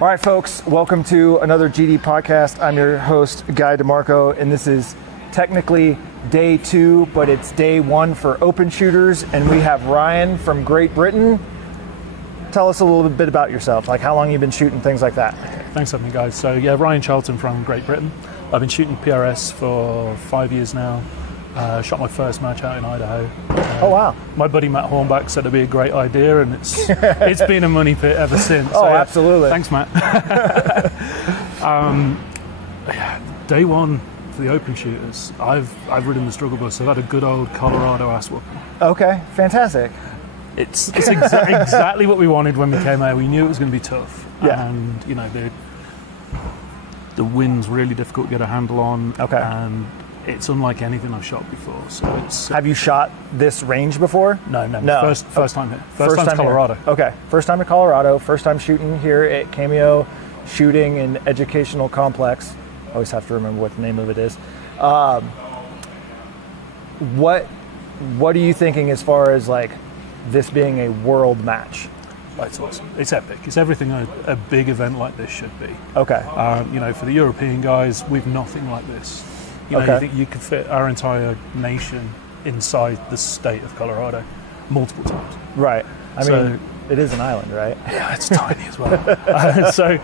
All right, folks, welcome to another GD podcast. I'm your host, Guy DeMarco, and this is technically day 2, but it's day 1 for open shooters, and we have Ryan from Great Britain. Tell us a little bit about yourself, like how long you've been shooting, things like that. Okay, thanks for having me, guys. So yeah, Ryan Charlton from Great Britain. I've been shooting PRS for 5 years now. Shot my first match out in Idaho. Oh wow! My buddy Matt Hornback said it'd be a great idea, and it's been a money pit ever since. Oh, so, yeah, absolutely! Thanks, Matt. Day 1 for the open shooters. I've ridden the struggle bus. I've had a good old Colorado ass whooping. Okay, fantastic. It's exactly what we wanted when we came out. We knew it was going to be tough. Yeah. And you know the wind's really difficult to get a handle on. Okay. And it's unlike anything I've shot before. So it's. Have you shot this range before? No. First time here. First time time Colorado. Here. Okay. First time to Colorado. First time shooting here at Cameo Shooting and Educational Complex. I always have to remember what the name of it is. What are you thinking as far as like this being a world match? It's awesome. It's epic. It's everything a big event like this should be. Okay. For the European guys, we've nothing like this. You think you could fit our entire nation inside the state of Colorado multiple times. Right. I mean, it is an island, right? Yeah, it's tiny as well. So,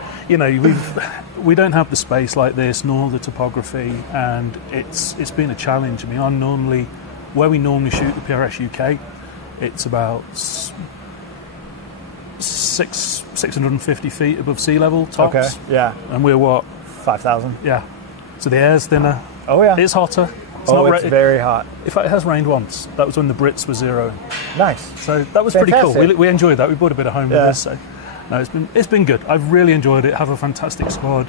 we don't have the space like this, nor the topography, and it's been a challenge. I mean, where we normally shoot the PRS UK, it's about 650 feet above sea level tops. Okay. Yeah. And we're what? 5,000. Yeah. So the air's thinner. Oh yeah. It's hotter. It's very hot. In fact, it has rained once. That was when the Brits were zeroing. Nice. So that was Fantastic. pretty cool. We enjoyed that. We brought a bit of home with us. So no, it's been good. I've really enjoyed it. Have a fantastic squad.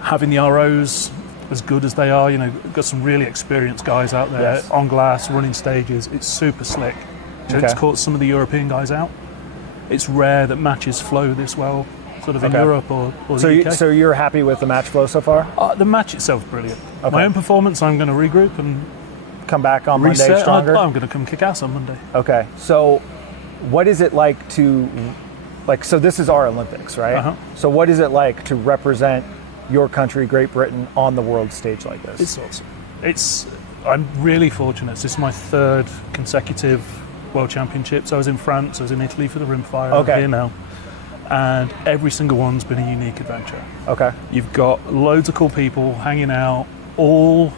Having the ROs as good as they are, got some really experienced guys out there on glass, running stages. It's super slick. It's caught some of the European guys out. It's rare that matches flow this well, sort of in Europe or the UK. So you're happy with the match flow so far? The match itself is brilliant. Okay. My own performance, I'm going to regroup and come back on reset. Monday stronger? I'm going to come kick ass on Monday. Okay. So what is it like so this is our Olympics, right? Uh-huh. So what is it like to represent your country, Great Britain, on the world stage like this? It's awesome. I'm really fortunate. This is my 3rd consecutive World Championships. I was in France, I was in Italy for the rimfire. I'm here now. And every single one's been a unique adventure. Okay. You've got loads of cool people hanging out, all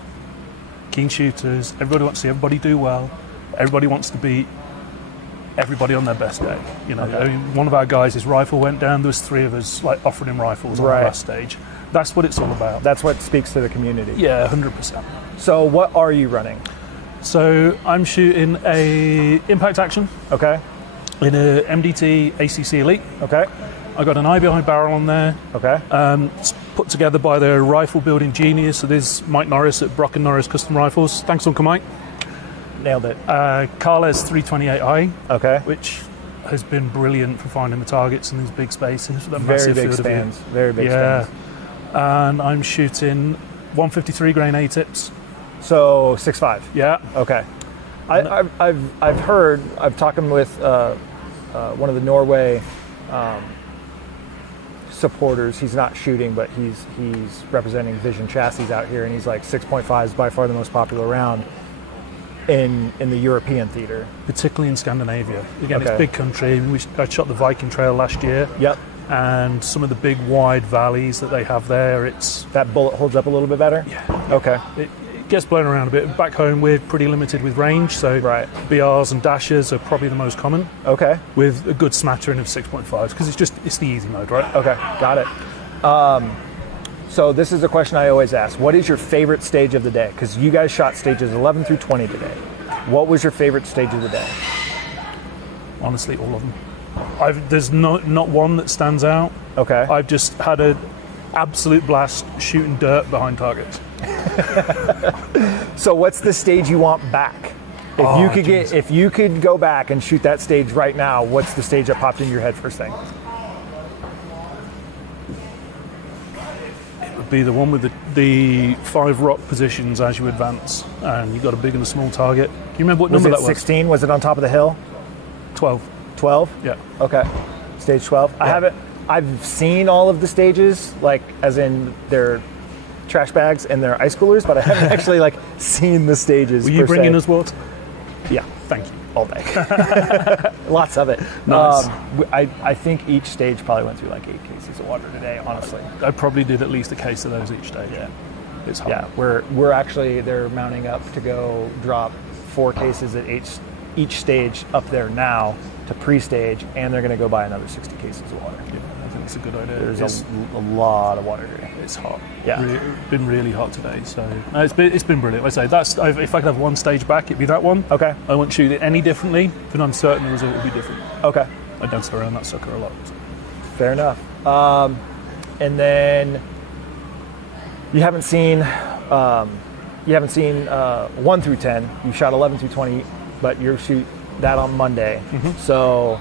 keen shooters. Everybody wants to see everybody do well. Everybody wants to beat everybody on their best day. I mean, one of our guys, his rifle went down. There was 3 of us offering him rifles on the last stage. That's what it's all about. That's what speaks to the community. Yeah, 100%. So what are you running? So I'm shooting a impact action. Okay. In a MDT ACC Elite. Okay. I got an IBI barrel on there. Okay. It's put together by the rifle building genius. So there's Mike Norris at Brock & Norris Custom Rifles. Thanks, Uncle Mike. Nailed it. Carles 328i. Okay. Which has been brilliant for finding the targets in these big spaces. That very big spans. Very big spans. And I'm shooting 153 grain A-tips. So 6.5. Yeah. Okay. I've talking with one of the Norway supporters. He's not shooting, but he's representing Vision Chassis out here, and he's like 6.5 is by far the most popular round in the European theater, particularly in Scandinavia. Again, it's a big country. I shot the Viking Trail last year. Yep. And some of the big wide valleys that they have there, that bullet holds up a little bit better. Yeah. Okay. It gets blown around a bit. Back home, we're pretty limited with range, so BRs and dashes are probably the most common. Okay. With a good smattering of 6.5s, because it's the easy mode, right? Okay, got it. So this is a question I always ask. What is your favorite stage of the day? Because you guys shot stages 11 through 20 today. What was your favorite stage of the day? Honestly, all of them. There's not one that stands out. Okay. I've just had an absolute blast shooting dirt behind targets. So what's the stage you want back? If you could go back and shoot that stage right now, what's the stage that popped in your head first thing? It would be the one with the 5 rock positions as you advance, and you've got a big and a small target. Do you remember what number that was? 16? Was it on top of the hill? 12. 12? Yeah. Okay. Stage 12. Yeah. I've seen all of the stages, like as in their trash bags and their ice coolers, but I haven't actually like seen the stages. Were you bringing us water? Yeah, thank you. All day. Lots of it. Nice. I think each stage probably went through like 8 cases of water today, honestly. I probably did at least a case of those each day. Yeah. It's hot. Yeah, we're actually, they're mounting up to go drop 4 cases at each stage up there now to pre-stage, and they're going to go buy another 60 cases of water. Yeah, I think it's a good idea. There's a lot of water today. It's hot. Yeah. It's been really hot today, so no, it's been brilliant. Like I say, if I could have one stage back, it'd be that one. Okay. I wouldn't shoot it any differently, but I'm certain the result would be different. Okay. I dance around that sucker a lot. So. Fair enough. And then you haven't seen 1 through 10. You shot 11 through 20, but you'll shoot that on Monday. Mm-hmm. So,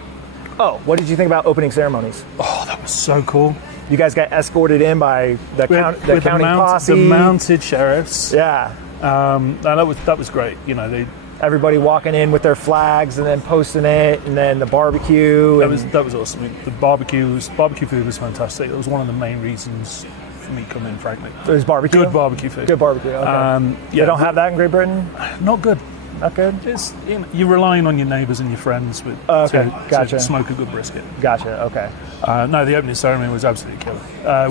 what did you think about opening ceremonies? Oh, that was so cool. You guys got escorted in by the county posse, the mounted sheriffs. Yeah, and that was great. You know, everybody walking in with their flags and then posting it, and then the barbecue. That was awesome. I mean, the barbecue food was fantastic. It was one of the main reasons for me coming, frankly. It was barbecue. Good barbecue food. Good barbecue. Okay. They don't have that in Great Britain. Not good. Not good. It's, you're relying on your neighbours and your friends to smoke a good brisket. Gotcha. Okay. No, the opening ceremony was absolutely killer.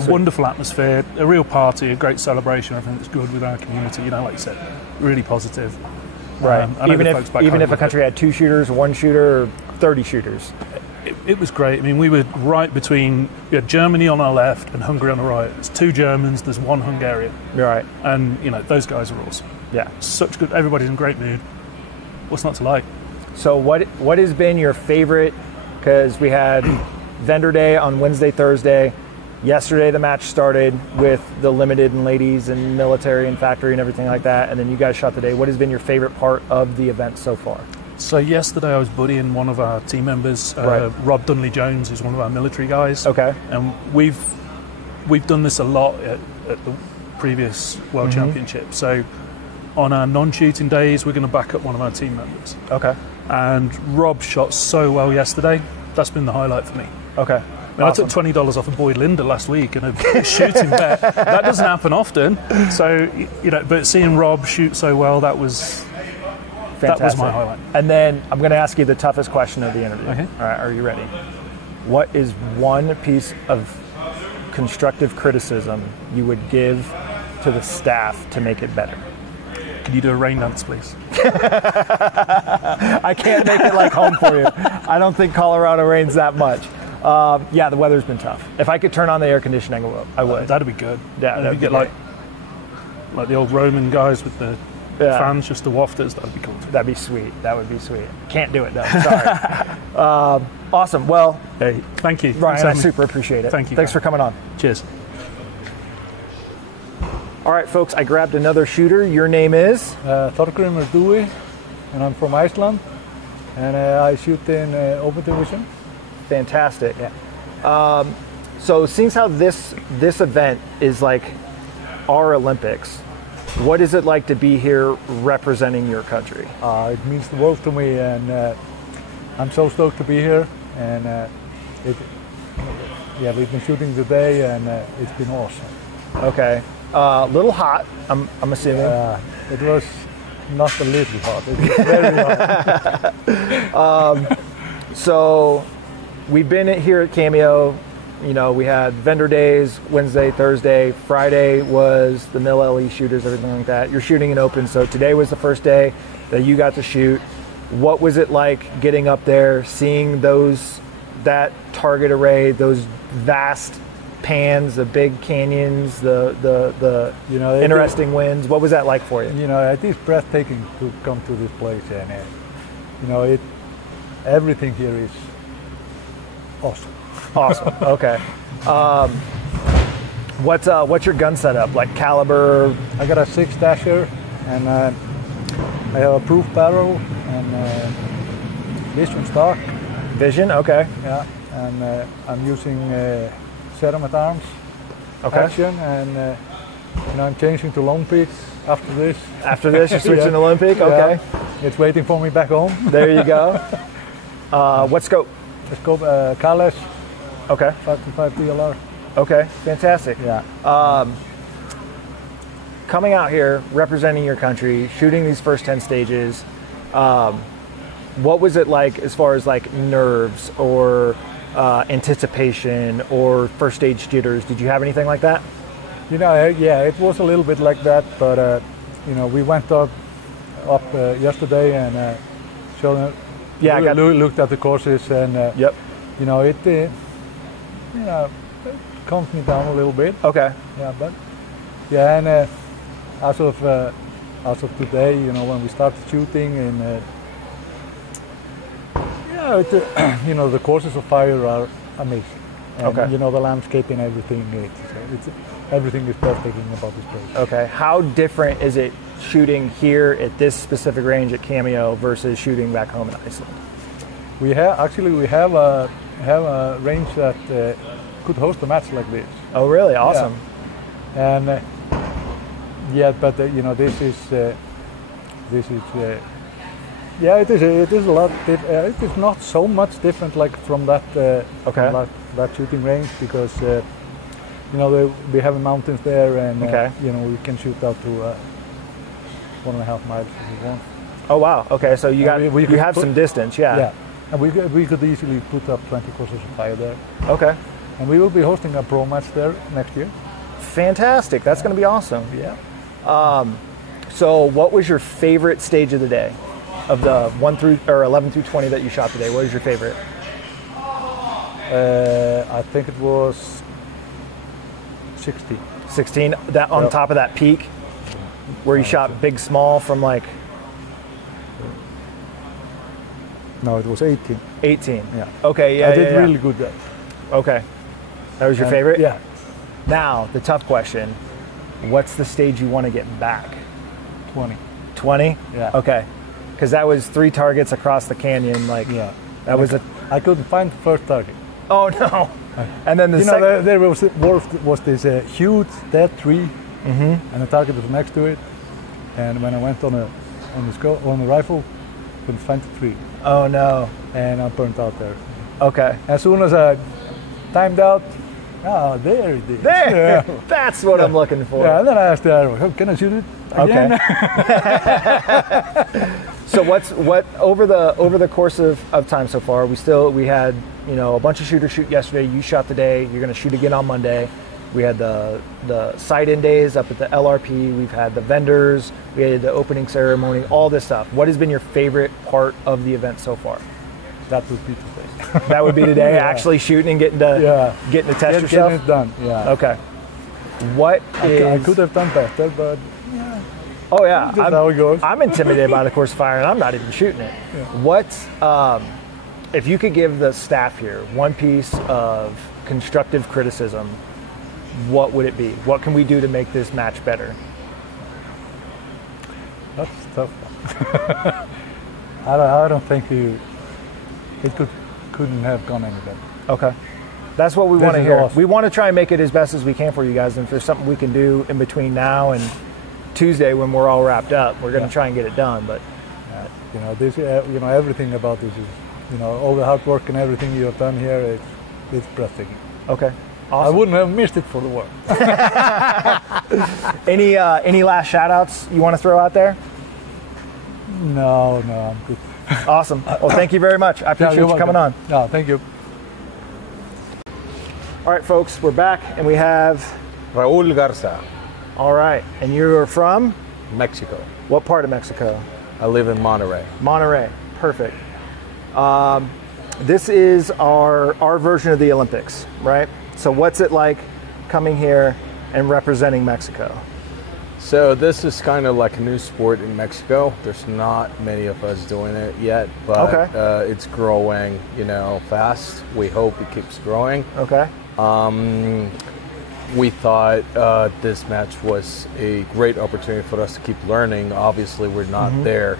Wonderful atmosphere, a real party, a great celebration. I think it's good with our community. You know, like you said, really positive. Right. Even if a country had 2 shooters, 1 shooter, or 30 shooters. It was great. I mean, we were right between Germany on our left and Hungary on the right. It's 2 Germans, there's 1 Hungarian. Right. And, those guys are awesome. Yeah. Such good, everybody's in great mood. What's not to like? So what has been your favorite, because we had vendor day on Wednesday, Thursday. Yesterday the match started with the limited and ladies and military and factory and everything like that, and then you guys shot today. What has been your favorite part of the event so far? So yesterday I was buddying one of our team members, Rob Dunley-Jones, who's one of our military guys. Okay. And we've done this a lot at the previous World Championship. So on our non-shooting days, we're going to back up one of our team members. Okay. And Rob shot so well yesterday. That's been the highlight for me. Okay. Awesome. I took $20 off of Boyd Linder last week and a shooting bet. That doesn't happen often. So, but seeing Rob shoot so well, that was fantastic. That was my highlight. And then I'm going to ask you the toughest question of the interview. Okay. All right, are you ready? What is one piece of constructive criticism you would give to the staff to make it better? Could you do a rain dance, please? I can't make it like home for you. I don't think Colorado rains that much. The weather's been tough. If I could turn on the air conditioning, I would. That'd be good. Yeah, that'd be like the old Roman guys with the fans just to waft us. That'd be cool too. That'd be sweet. That would be sweet. Can't do it though. Sorry. Awesome. Well, hey, thank you, Ryan. I super appreciate it. Thank you. Thanks for coming on. Cheers. All right, folks. I grabbed another shooter. Your name is Thorgrimur, and I'm from Iceland, and I shoot in open division. Fantastic. Yeah. So seeing how this event is like our Olympics, what is it like to be here representing your country? It means the world to me, and I'm so stoked to be here. And we've been shooting today, and it's been awesome. Okay. A little hot, I'm assuming. It was not a little hot. It was very hot. So we've been here at Cameo. We had vendor days, Wednesday, Thursday. Friday was the Nowell shooters, everything like that. You're shooting in open, so today was the first day that you got to shoot. What was it like getting up there, seeing that target array, those vast pans, the big canyons, the interesting winds? What was that like for you? It is breathtaking to come to this place, and everything here is awesome. Awesome. Okay. What's your gun setup? Like caliber? I got a 6-dasher, and I have a proof barrel and Vision stock. Vision. Okay. Yeah, and I'm using ceramic arms action, and I'm changing to Lone Peak after this. After this, you're switching to Lone Peak. Okay. Yeah. It's waiting for me back home. There you go. What scope? The scope, Calais. Okay. 525 DLR. Okay, fantastic. Yeah. Coming out here, representing your country, shooting these first 10 stages, what was it like as far as like nerves or anticipation or first stage jitters? Did you have anything like that? You know, yeah, it was a little bit like that, but you know, we went up yesterday and looked at the courses, and yep. You know, it calms me down a little bit. Okay. Yeah, but yeah, and as of today, you know, when we started shooting, and you know, the courses of fire are amazing. And, okay. You know, the landscape and everything. Everything is breathtaking about this place. Okay. How different is it shooting here at this specific range at Cameo versus shooting back home in Iceland? We have a range that could host a match like this. Oh, really? Awesome. Yeah. And yeah, but you know, this is yeah, it is a lot. It is not so much different like from that that shooting range, because you know, we have mountains there, and you know, we can shoot out to 1.5 miles if we want. Oh wow! Okay, so you have some distance, yeah. Yeah, and we could easily put up 20 courses of fire there. Okay. And we will be hosting a pro match there next year. Fantastic! That's going to be awesome. Yeah. So, what was your favorite stage of the day, of the 11 through 20 that you shot today? What was your favorite? I think it was 16. That on top of that peak, where you shot big, small from like. No, it was 18. 18. Yeah. Okay. Yeah. I did really good there. Okay. That was your favorite? Yeah. Now the tough question: what's the stage you want to get back? 20. 20? Yeah. Okay. Because that was 3 targets across the canyon. Like, yeah. That was I couldn't find the first target. Oh no! And then the second. There was this huge dead tree, and the target was next to it. And when I went on the rifle, couldn't find the tree. Oh no! And I burnt out there. Okay. As soon as I timed out, there it is. There. Yeah. That's what I'm looking for. Yeah. And then I asked the arrow, "Can I shoot it again?" Okay. So what over the course of time so far? We had, you know, a bunch of shooters shoot yesterday. You shot today. You're going to shoot again on Monday. We had the sight-in days up at the LRP. We've had the vendors. We had the opening ceremony. All this stuff. What has been your favorite part of the event so far? That would be today. That would be today. Yeah. Actually shooting, getting to test yourself. Getting it done. Yeah. Okay. I could have done better, but. Oh yeah, that's how it goes. I'm intimidated by the course of fire, and I'm not even shooting it. Yeah. What, if you could give the staff here one piece of constructive criticism, what would it be? What can we do to make this match better? That's tough. I don't think it couldn't have gone any better. Okay. That's what we want to hear. Awesome. We want to try and make it as best as we can for you guys, and if there's something we can do in between now and Tuesday when we're all wrapped up, we're going to try and get it done. But you know, this, you know, everything about this is, you know, all the hard work and everything you have done here, it's breathtaking. Okay, awesome. I wouldn't have missed it for the work. Any last shout outs you want to throw out there? No, I'm good. Awesome. Well, thank you very much. I appreciate you coming on. No, thank you. All right, folks, we're back, and we have Raul Garza. All right, and you're from? Mexico. What part of Mexico? I live in Monterrey. Monterrey, perfect. This is our version of the Olympics, right? So what's it like coming here and representing Mexico? So this is kind of like a new sport in Mexico. There's not many of us doing it yet, but it's growing, you know, fast. We hope it keeps growing. Okay. We thought this match was a great opportunity for us to keep learning. Obviously, we're not there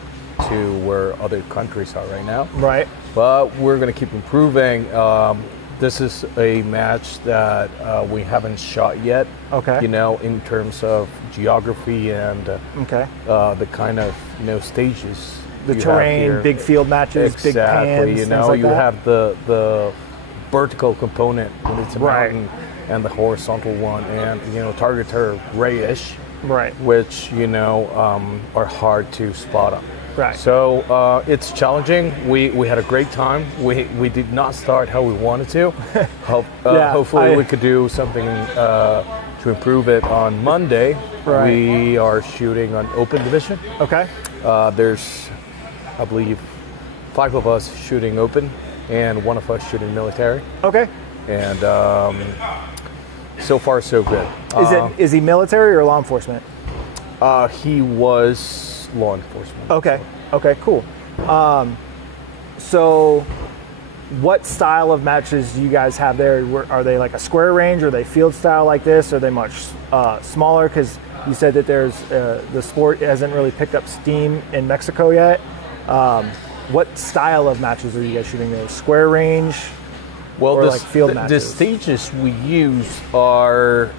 to where other countries are right now. Right. But we're going to keep improving. This is a match that we haven't shot yet. Okay. You know, in terms of geography and the kind of, you know, stages. The terrain, big field matches, exactly, big pans, you know, like you that. have the vertical component when it's a mountain and the horizontal one, and targets are grayish, which are hard to spot up. Right. So it's challenging. We had a great time. We did not start how we wanted to. Hopefully we could do something to improve it on Monday. Right. We are shooting on open division. Okay. There's, I believe, 5 of us shooting open and 1 of us shooting military. Okay. And so far so good. Is he military or law enforcement? He was law enforcement. Okay. Okay, cool. So what style of matches do you guys have there? Are they like a square range? Are they field style like this? Are they much smaller? Because you said that there's the sport hasn't really picked up steam in Mexico yet. What style of matches are you guys shooting there? Square range? Well, or like field matches? The stages we use are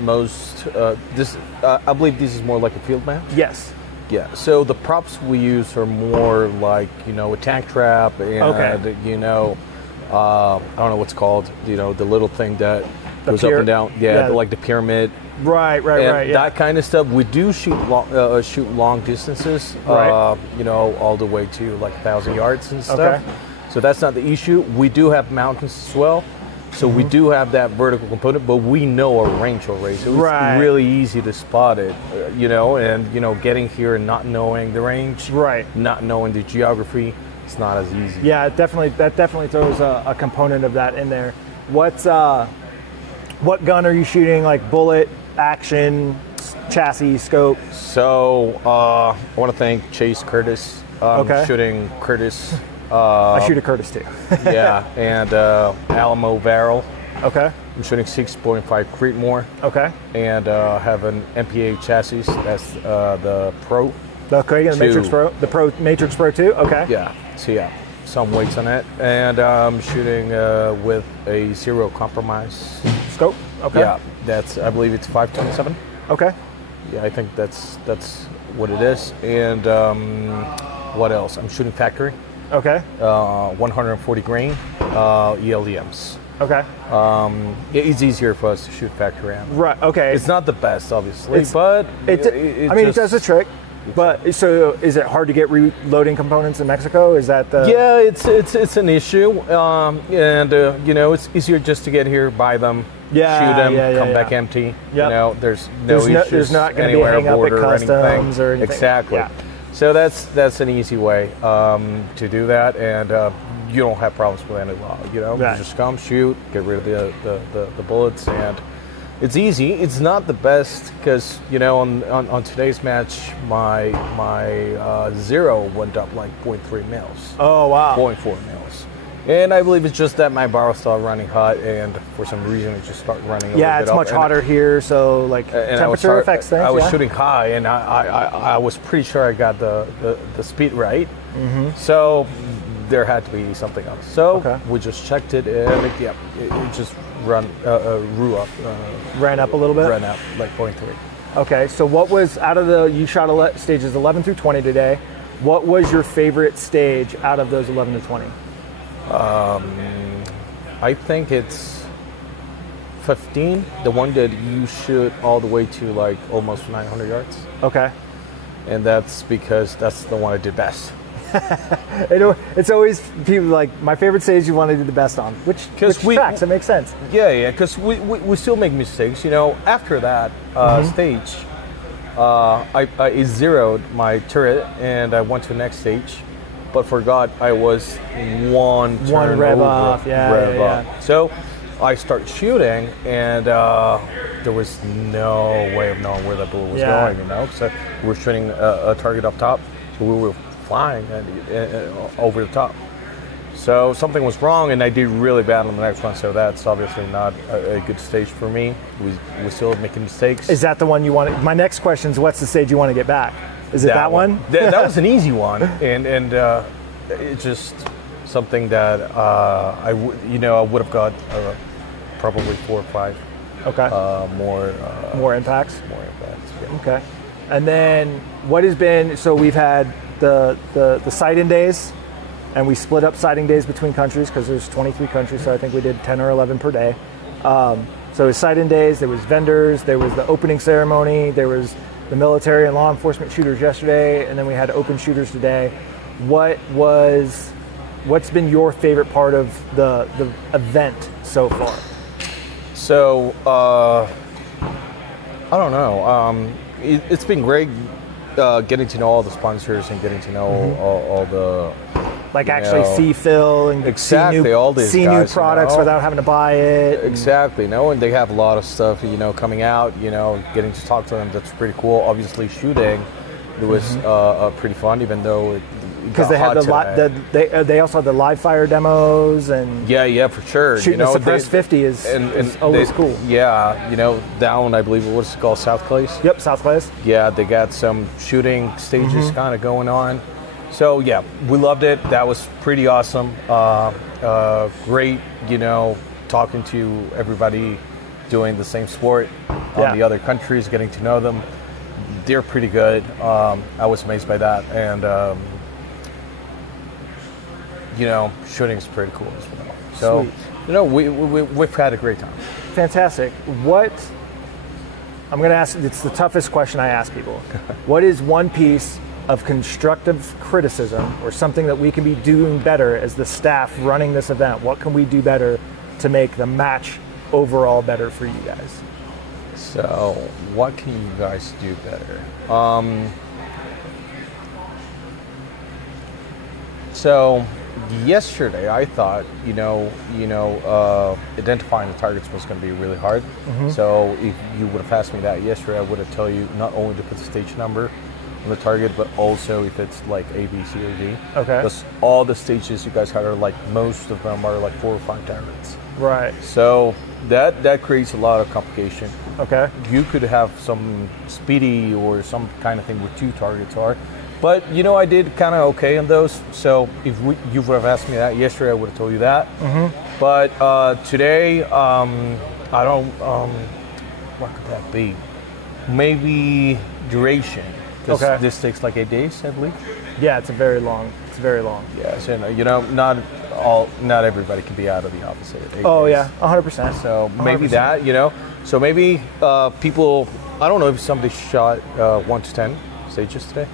most. I believe this is more like a field match. Yes. Yeah. So the props we use are more like a tank trap and I don't know what's called. The little thing that goes up and down. Yeah. Like the pyramid. Right. That kind of stuff. We do shoot long distances. All the way to like 1,000 yards and stuff. Okay. So that's not the issue. We do have mountains as well. So we do have that vertical component, but we know our range already. So it's really easy to spot it, and getting here and not knowing the range, not knowing the geography, it's not as easy. Yeah, that definitely throws a component of that in there. What gun are you shooting? Like bullet, action, chassis, scope? So I want to thank Chase Curtis. Shooting Curtis. I shoot a Curtis too. Yeah, and Alamo barrel. Okay. I'm shooting 6.5 Creedmoor. Okay. And have an MPA chassis. That's the Pro. Okay, the Matrix Pro. The Pro Matrix Pro 2. Okay. Yeah. So some weights on it, and I'm shooting with a zero compromise scope. Okay. Yeah, I believe it's 527. Okay. Yeah, I think that's what it is. And what else? I'm shooting factory. Okay. 140 grain ELDMs. Okay. It's easier for us to shoot factory ammo. Right. Okay. It's not the best, obviously, but it does the trick. But so, is it hard to get reloading components in Mexico? Is that the? Yeah, it's an issue, and it's easier just to get here, buy them, shoot them, come back empty. Yep. There's no issues. There's not going to be a hang up at customs or anything. Exactly. Yeah. So that's an easy way to do that, and you don't have problems with any law. You just come, shoot, get rid of the bullets, and it's easy. It's not the best because on today's match, my zero went up like 0.3 mils. Oh wow. 0.4 mils. And I believe it's just that my barrel started running hot, and for some reason it just started running a little bit it's much hotter here, so like temperature affects things. I was shooting high, and I was pretty sure I got the speed right. Mm-hmm. So there had to be something else. So we just checked it, and it just ran up a little bit. Ran up like 0.3. Okay, so what was you shot stages 11 through 20 today. What was your favorite stage out of those 11 to 20? I think it's 15, the one that you shoot all the way to like almost 900 yards. Okay. And that's because that's the one I did best. It's always people like my favorite stage you want to do the best on, which tracks. It makes sense. Yeah, because we still make mistakes. After that stage, I zeroed my turret and I went to the next stage. But forgot I was one rev off. Yeah. So I start shooting, and there was no way of knowing where the bullet was going. So we were shooting a target up top, so we were flying over the top. So something was wrong, and I did really bad on the next one. So that's obviously not a good stage for me. We're still making mistakes. Is that the one you want? My next question is, what's the stage you want to get back? Is it that one? That was an easy one, and it's just something that I would have got probably 4 or 5. Okay. More impacts. Yeah. Okay. And then what has been? So we've had the sight-in days. and we split up sighting days between countries because there's 23 countries, so I think we did 10 or 11 per day. So it was sighting days, there was vendors, there was the opening ceremony, there was the military and law enforcement shooters yesterday, and then we had open shooters today. What's been your favorite part of the event so far? So, I don't know. It's been great getting to know all the sponsors and getting to know all the... Like actually see Phil and exactly, see new products without having to buy it. Exactly, and they have a lot of stuff, coming out, getting to talk to them, that's pretty cool. Obviously shooting, it was pretty fun, even though because they had they also had the live fire demos and yeah, for sure. Shooting the Suppress 50 is always cool. Yeah, down I believe what's it called, South Place. Yep, South Place. Yeah, they got some shooting stages kind of going on. So yeah, we loved it. That was pretty awesome. Great, talking to everybody doing the same sport on the other countries, getting to know them. They're pretty good. I was amazed by that, and shooting is pretty cool as well. So, Sweet. We've had a great time. Fantastic. I'm going to ask, it's the toughest question I ask people. What is one piece of constructive criticism or something that we can be doing better as the staff running this event? What can we do better to make the match overall better for you guys? So, what can you guys do better? So, yesterday I thought, identifying the targets was going to be really hard. So, if you would have asked me that yesterday, I would have told you not only to put the stage number on the target, but also if it's like A, B, C, or D. Okay. Because all the stages you guys had are like, most of them are like 4 or 5 targets. Right. So that creates a lot of complication. Okay. You could have some speedy or some kind of thing with 2 targets are. But, I did kind of okay on those. So if you would have asked me that yesterday, I would have told you that. But today, I don't, what could that be? Maybe duration. Okay. This takes like 8 days, I believe. Yeah, it's very long. Yeah, so not everybody can be out of the office at 8 days. Oh yeah, 100%. So maybe 100%. That, so maybe people, I don't know if somebody shot 1 to 10 stages today.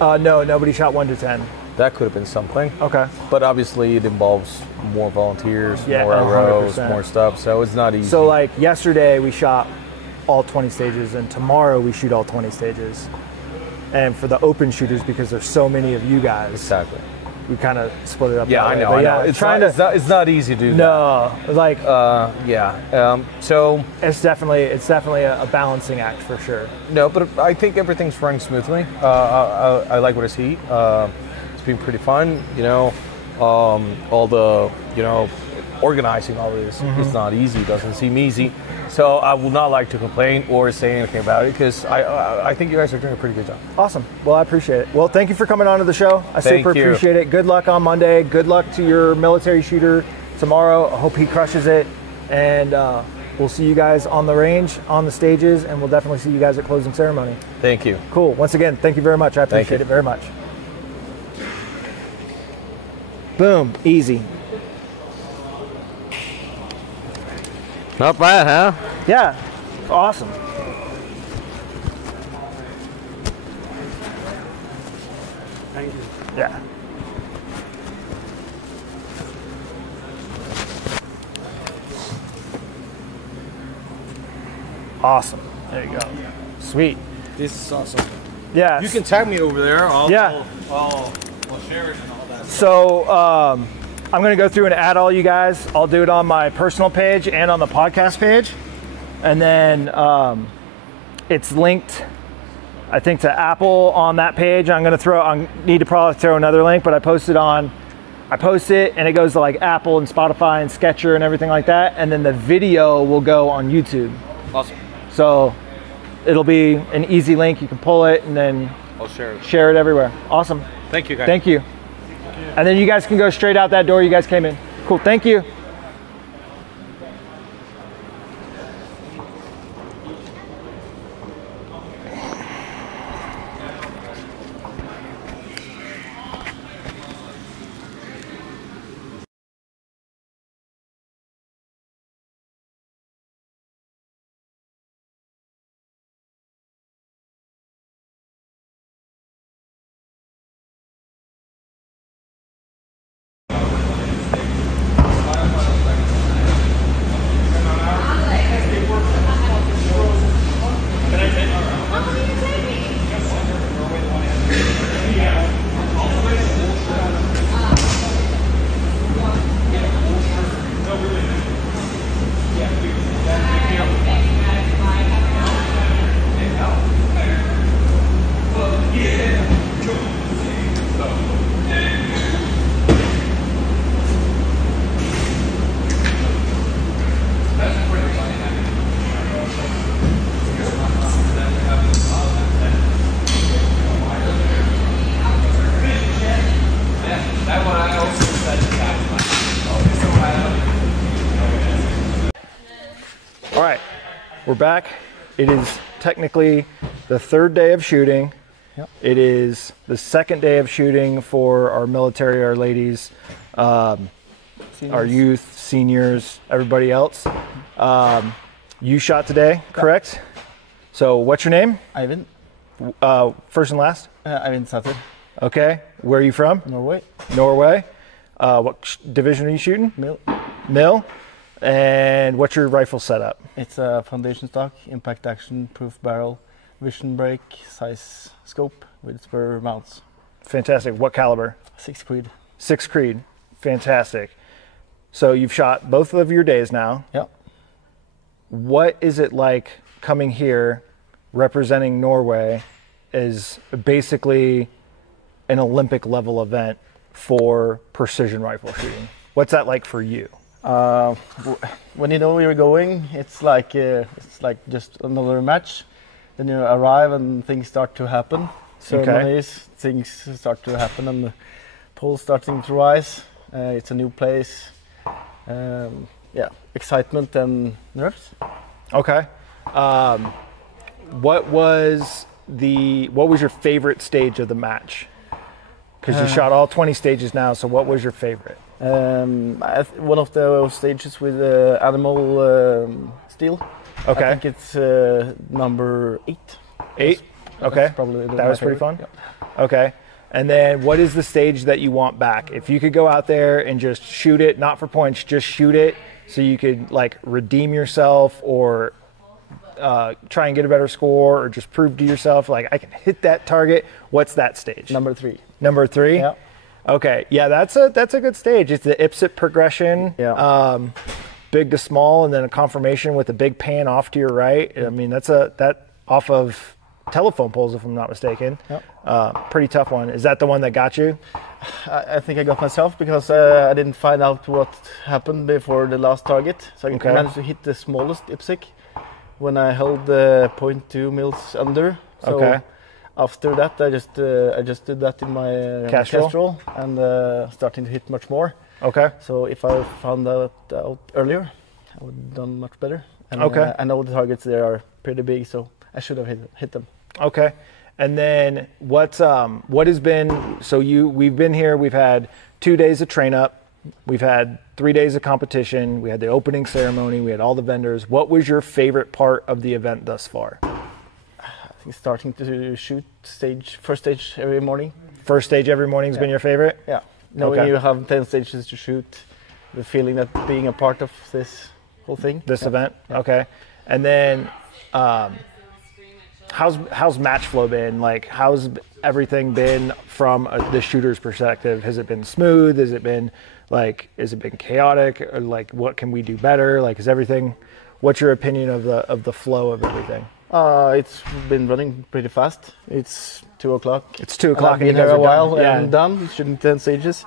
No, nobody shot 1 to 10. That could have been something. Okay. But obviously it involves more volunteers, more arrows, 100%. more stuff, so it's not easy. So like yesterday we shot all 20 stages, and tomorrow we shoot all 20 stages. And for the open shooters, because there's so many of you guys, exactly, we kind of split it up. Yeah, I know. It's not easy to do. No, like so it's definitely a balancing act for sure. No, but I think everything's running smoothly. I like what I see. It's been pretty fun. All the organizing all this is not easy. It doesn't seem easy. So I would not like to complain or say anything about it, because I think you guys are doing a pretty good job. Awesome. Well, I appreciate it. Well, thank you for coming on to the show. I super appreciate it. Good luck on Monday. Good luck to your military shooter tomorrow. I hope he crushes it. And we'll see you guys on the range, on the stages, and we'll definitely see you guys at closing ceremony. Thank you. Cool. Once again, thank you very much. I appreciate it very much. Boom. Easy. Not bad, huh? Yeah. Awesome. Thank you. Yeah. Awesome. There you go. Sweet. This is awesome. Yeah. You can tag me over there. I'll share it and all that. So I'm going to go through and add all you guys. I'll do it on my personal page and on the podcast page. And then it's linked, I think, to Apple on that page. I need to probably throw another link, but I post it and it goes to like Apple and Spotify and Sketcher and everything like that. And then the video will go on YouTube. Awesome. So it'll be an easy link. You can pull it and then I'll share it everywhere. Awesome. Thank you, guys. Thank you. And then you guys can go straight out that door you guys came in. Cool, thank you. We're back. It is technically the third day of shooting. Yep. It is the second day of shooting for our military, our ladies, our youth, seniors, everybody else. You shot today, correct? So what's your name? Eivind. First and last? Eivind Saether. Okay. Where are you from? Norway. Norway. What division are you shooting? Mill. Mill. And what's your rifle setup? It's a foundation stock, impact action, proof barrel, vision brake, size scope with spur mounts. Fantastic. What caliber? 6 Creed. 6 Creed. Fantastic. So you've shot both of your days now. Yep. What is it like coming here representing Norway as basically an Olympic level event for precision rifle shooting? What's that like for you? When you know where you're going, it's like just another match. Then you arrive and things start to happen. Ceremonies, things start to happen, and the poles starting to rise. It's a new place. Yeah, excitement and nerves. Okay. What was your favorite stage of the match? Because you shot all 20 stages now, so what was your favorite? One of the stages with animal steel. Okay. I think it's number 8. 8? Okay. That was pretty fun? Yep. Okay. And then what is the stage that you want back? If you could go out there and just shoot it, not for points, just shoot it so you could like redeem yourself or try and get a better score or just prove to yourself like I can hit that target. What's that stage? Number 3. Number 3? Yeah. Okay. Yeah, that's a good stage. It's the IPSIT progression. Yeah. Big to small, and then a confirmation with a big pan off to your right. I mean, that off of telephone poles, if I'm not mistaken. Yep. Pretty tough one. Is that the one that got you? I think I got myself because I didn't find out what happened before the last target. So I managed to hit the smallest IPSIC when I held 0.2 mils under. So after that, I just did that in my Kestrel and starting to hit much more. Okay. So if I found that out earlier, I would have done much better. And I know the targets there are pretty big, so I should have hit them. Okay. And then what has been, so we've been here, we've had 2 days of train up, we've had 3 days of competition, we had the opening ceremony, we had all the vendors. What was your favorite part of the event thus far? I think starting to shoot first stage every morning. First stage every morning has been your favorite? Yeah. Knowing you have 10 stages to shoot, the feeling that being a part of this whole thing. This event? Yeah. Okay. And then how's match flow been? Like, how's everything been from the shooter's perspective? Has it been smooth? Has it been chaotic? Or like, what can we do better? Like, what's your opinion of the flow of everything? It's been running pretty fast. It's 2 o'clock. It's 2 o'clock. I've been here a while and done shooting 10 stages.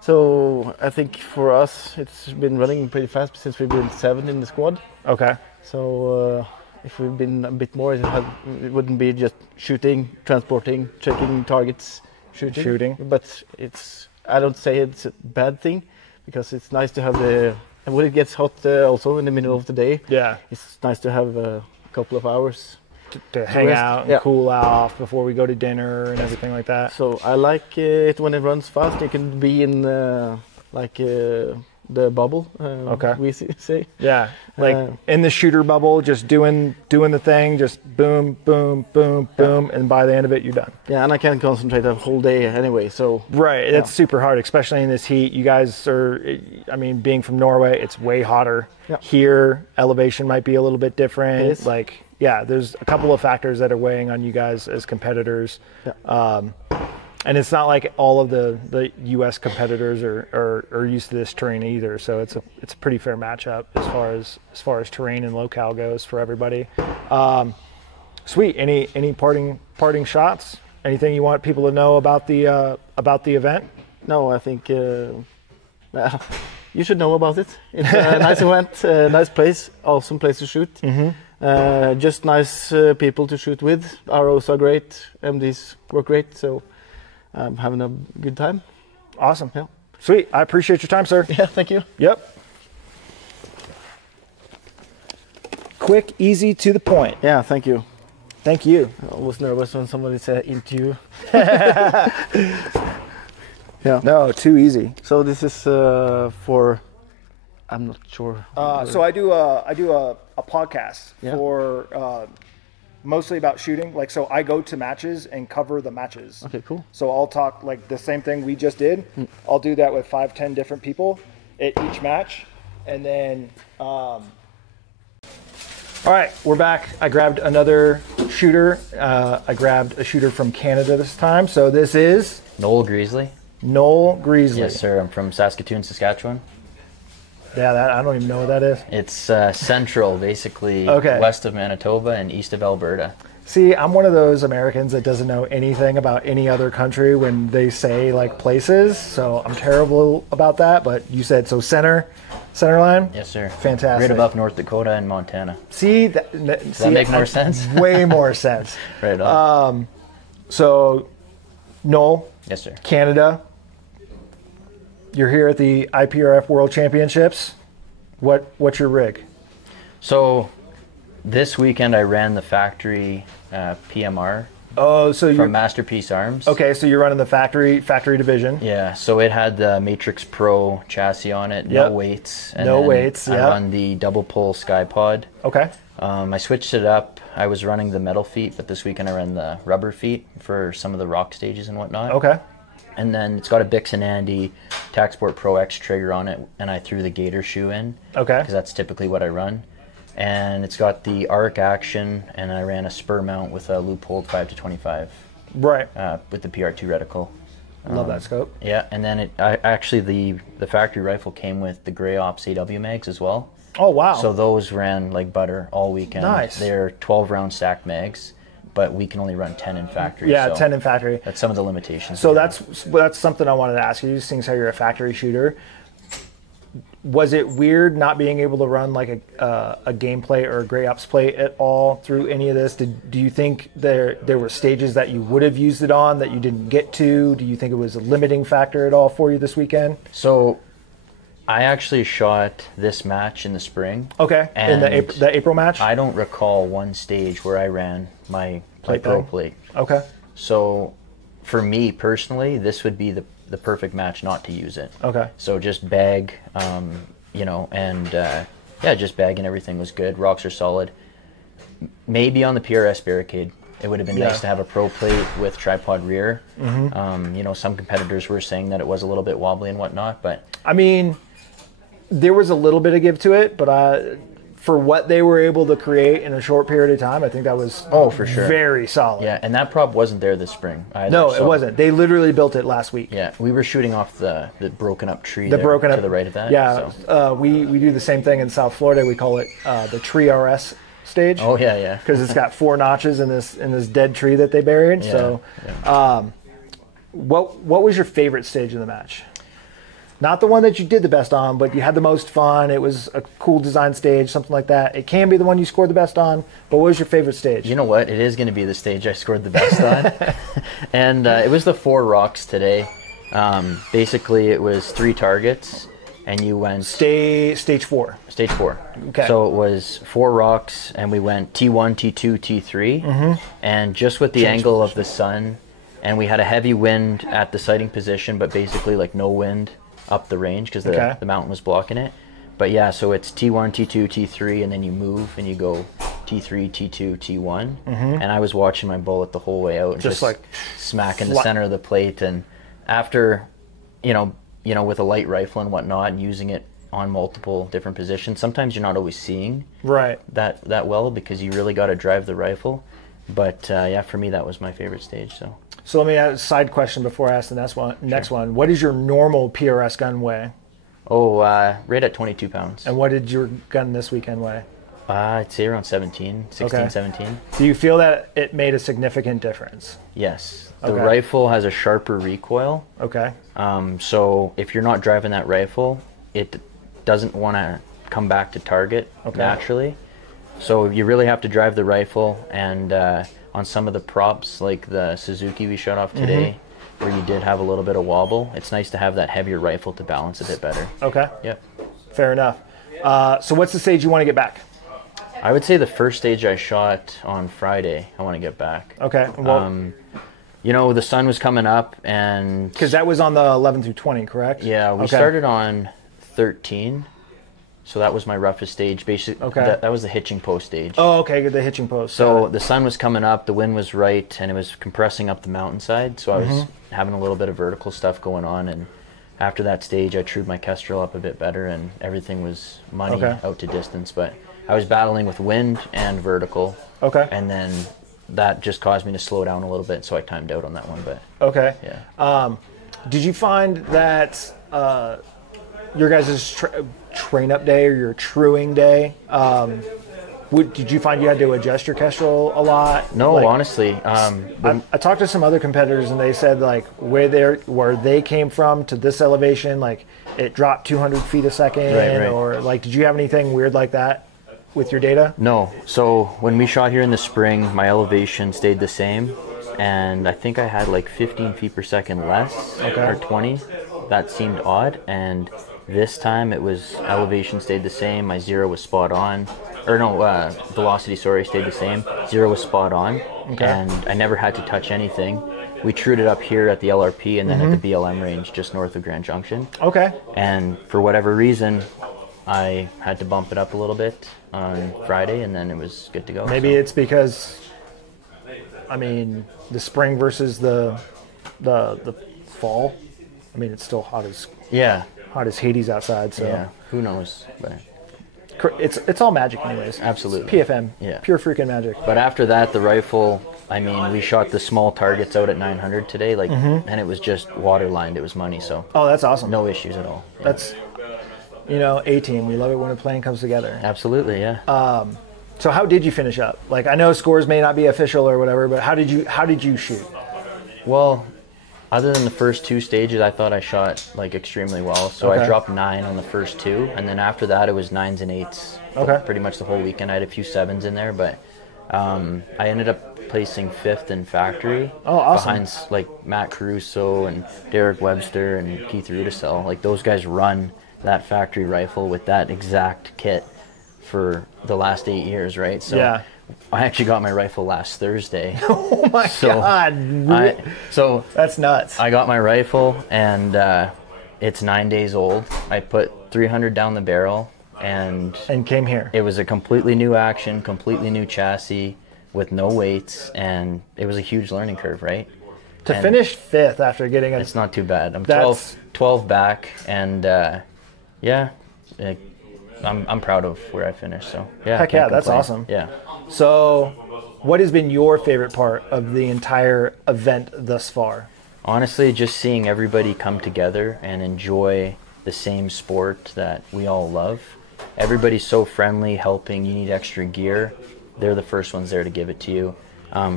So I think for us, it's been running pretty fast since we've been 7 in the squad. Okay. So if we've been a bit more, it wouldn't be just shooting, transporting, checking targets, shooting. But I don't say it's a bad thing because it's nice to have and when it gets hot also in the middle of the day, it's nice to have a couple of hours to hang out and cool off before we go to dinner and everything like that. So I like it when it runs fast. You can be in the bubble, we say. Yeah, in the shooter bubble, just doing the thing, just boom, boom, boom, boom, and by the end of it, you're done. Yeah, and I can't concentrate a whole day anyway, so... Right, that's super hard, especially in this heat. You guys are, being from Norway, it's way hotter. Yeah. Here, elevation might be a little bit different. It is. There's a couple of factors that are weighing on you guys as competitors. Yeah. And it's not like all of the U.S. competitors are used to this terrain either. So it's a pretty fair matchup as far as terrain and locale goes for everybody. Sweet. Any parting shots? Anything you want people to know about the event? No, I think you should know about it. It's a nice event, nice place, awesome place to shoot. Mm-hmm. Just nice people to shoot with. ROs are great, MDs work great, so I'm having a good time. Awesome. Yeah. Sweet. I appreciate your time, sir. Yeah, thank you. Yep. Quick quick, easy, to the point. Yeah, thank you. Thank you. I was nervous when somebody said interview. Yeah. No, too easy. So this is for, I'm not sure. So I do a podcast for mostly about shooting. Like, so I go to matches and cover the matches. Okay, cool. So I'll talk like the same thing we just did. I'll do that with 5-10 different people at each match. And then, all right, we're back. I grabbed another shooter. I grabbed a shooter from Canada this time. So this is Nowell Greasley. Nowell Greasley. Yes, sir. I'm from Saskatoon, Saskatchewan. Yeah, I don't even know what that is. It's central, basically, west of Manitoba and east of Alberta. See, I'm one of those Americans that doesn't know anything about any other country when they say like places. So I'm terrible about that. But you said so center line? Yes, sir. Fantastic. Right above North Dakota and Montana. See, Does that make more sense? Way more sense. Right on. So, Nowell. Yes, sir. Canada. You're here at the IPRF World Championships. What's your rig? So, this weekend I ran the factory PMR. Oh, so you're from Masterpiece Arms. Okay, so you're running the factory division. Yeah, so it had the Matrix Pro chassis on it, no weights. And no weights. I run the double pull Skypod. Okay. I switched it up. I was running the metal feet, but this weekend I ran the rubber feet for some of the rock stages and whatnot. Okay. And then it's got a Bix and Andy TacSport Pro X trigger on it, and I threw the Gator shoe in. Okay. Because that's typically what I run. And it's got the arc action, and I ran a spur mount with a Leupold 5-25. Right. With the PR2 reticle. Love that scope. Yeah, and then actually the factory rifle came with the Grey Ops AW mags as well. Oh, wow. So those ran like butter all weekend. Nice. They're 12 round stacked mags, but we can only run 10 in factory. Yeah, so 10 in factory. That's some of the limitations. So that's something I wanted to ask you, seeing how you're a factory shooter. Was it weird not being able to run like a gameplay or a Grey Ops plate at all through any of this? Do you think there were stages that you would have used it on that you didn't get to? Do you think it was a limiting factor at all for you this weekend? So I actually shot this match in the spring. Okay, in the April match? I don't recall one stage where I ran my pro plate. Okay. So for me personally, this would be the perfect match not to use it. Okay. So just bag, just bag and everything was good. Rocks are solid. Maybe on the PRS barricade, it would have been nice to have a pro plate with tripod rear. Mm-hmm. Some competitors were saying that it was a little bit wobbly and whatnot, but I mean, there was a little bit of give to it, but for what they were able to create in a short period of time, I think that was for sure very solid. Yeah, and that prop wasn't there this spring either. No, it wasn't. They literally built it last week. Yeah, we were shooting off the broken up tree to the right of that. Yeah, so. We do the same thing in South Florida. We call it the tree RS stage. Oh yeah. Because it's got 4 notches in this dead tree that they buried. Yeah, so, what was your favorite stage of the match? Not the one that you did the best on, but you had the most fun. It was a cool design stage, something like that. It can be the one you scored the best on, but what was your favorite stage? You know what? It is going to be the stage I scored the best on. And it was the 4 rocks today. Basically, it was 3 targets, and you went... Stage 4. Stage 4. Okay. So it was 4 rocks, and we went T1, T2, T3. Mm-hmm. And just with the angle of the sun, and we had a heavy wind at the sighting position, but basically like no wind up the range because the mountain was blocking it. But yeah, so it's T1, T2, T3, and then you move and you go T3, T2, T1. Mm-hmm. And I was watching my bullet the whole way out, and just like smacking the center of the plate. And after, with a light rifle and whatnot, and using it on multiple different positions, sometimes you're not always seeing that well because you really got to drive the rifle. But for me, that was my favorite stage. So let me ask a side question before I ask the next one. What does your normal PRS gun weigh? Oh, right at 22 pounds. And what did your gun this weekend weigh? I'd say around 16, 17. Do you feel that it made a significant difference? Yes. The rifle has a sharper recoil. Okay. So if you're not driving that rifle, it doesn't want to come back to target naturally. So you really have to drive the rifle, and on some of the props, like the Suzuki we shot off today, where you did have a little bit of wobble, it's nice to have that heavier rifle to balance a bit better. Okay. Yep. Fair enough. So what's the stage you want to get back? I would say the first stage I shot on Friday. I want to get back. Okay. Well, you know, the sun was coming up, and because that was on the 11 through 20, correct? Yeah, we started on 13, so that was my roughest stage. Basically, that was the hitching post stage. Oh, okay, the hitching post. So the sun was coming up, the wind was right, and it was compressing up the mountainside. So I was having a little bit of vertical stuff going on, and after that stage, I trued my kestrel up a bit better, and everything was money out to distance. But I was battling with wind and vertical. Okay. And then that just caused me to slow down a little bit, so I timed out on that one. But yeah. Did you find that your guys' train-up day or your truing day, did you find you had to adjust your kestrel a lot? No, honestly. I talked to some other competitors, and they said like where they came from to this elevation, like it dropped 200 feet a second, or like did you have anything weird like that with your data? No. So when we shot here in the spring, my elevation stayed the same, and I think I had like 15 feet per second less, or 20. That seemed odd, and this time it was elevation stayed the same. My zero was spot on. Or no, velocity, sorry, stayed the same. Zero was spot on, and I never had to touch anything. We trued it up here at the LRP and then at the BLM range just north of Grand Junction. Okay. And for whatever reason, I had to bump it up a little bit on Friday, and then it was good to go. Maybe it's because, I mean, the spring versus the fall. I mean, it's still hot as Hades outside. So yeah, who knows? But it's all magic, anyways. Absolutely, it's PFM, pure freaking magic. But after that, the rifle. I mean, we shot the small targets out at 900 today, like, and it was just water lined. It was money, so. Oh, that's awesome. No issues at all. Yeah. That's, A-team. We love it when a plan comes together. Absolutely, yeah. So how did you finish up? Like, I know scores may not be official or whatever, but how did you shoot? Well, other than the first two stages, I thought I shot like extremely well. So I dropped 9 on the first two, and then after that it was 9s and 8s. Okay. Pretty much the whole weekend. I had a few 7s in there, but I ended up placing 5th in factory. Oh, awesome. Behind like Matt Caruso and Derek Webster and Keith Rudisell. Like those guys run that factory rifle with that exact kit for the last 8 years, right? So yeah. I actually got my rifle last Thursday. Oh my God. So that's nuts. I got my rifle, and it's 9 days old. I put 300 down the barrel, and came here. It was a completely new action, completely new chassis with no weights, and it was a huge learning curve, right? To finish 5th after getting it's not too bad. I'm 12 back, and yeah, I'm proud of where I finished. So yeah, heck yeah, that's awesome. Yeah. So, what has been your favorite part of the entire event thus far? Honestly, just seeing everybody come together and enjoy the same sport that we all love. Everybody's so friendly, helping. You need extra gear, they're the first ones there to give it to you.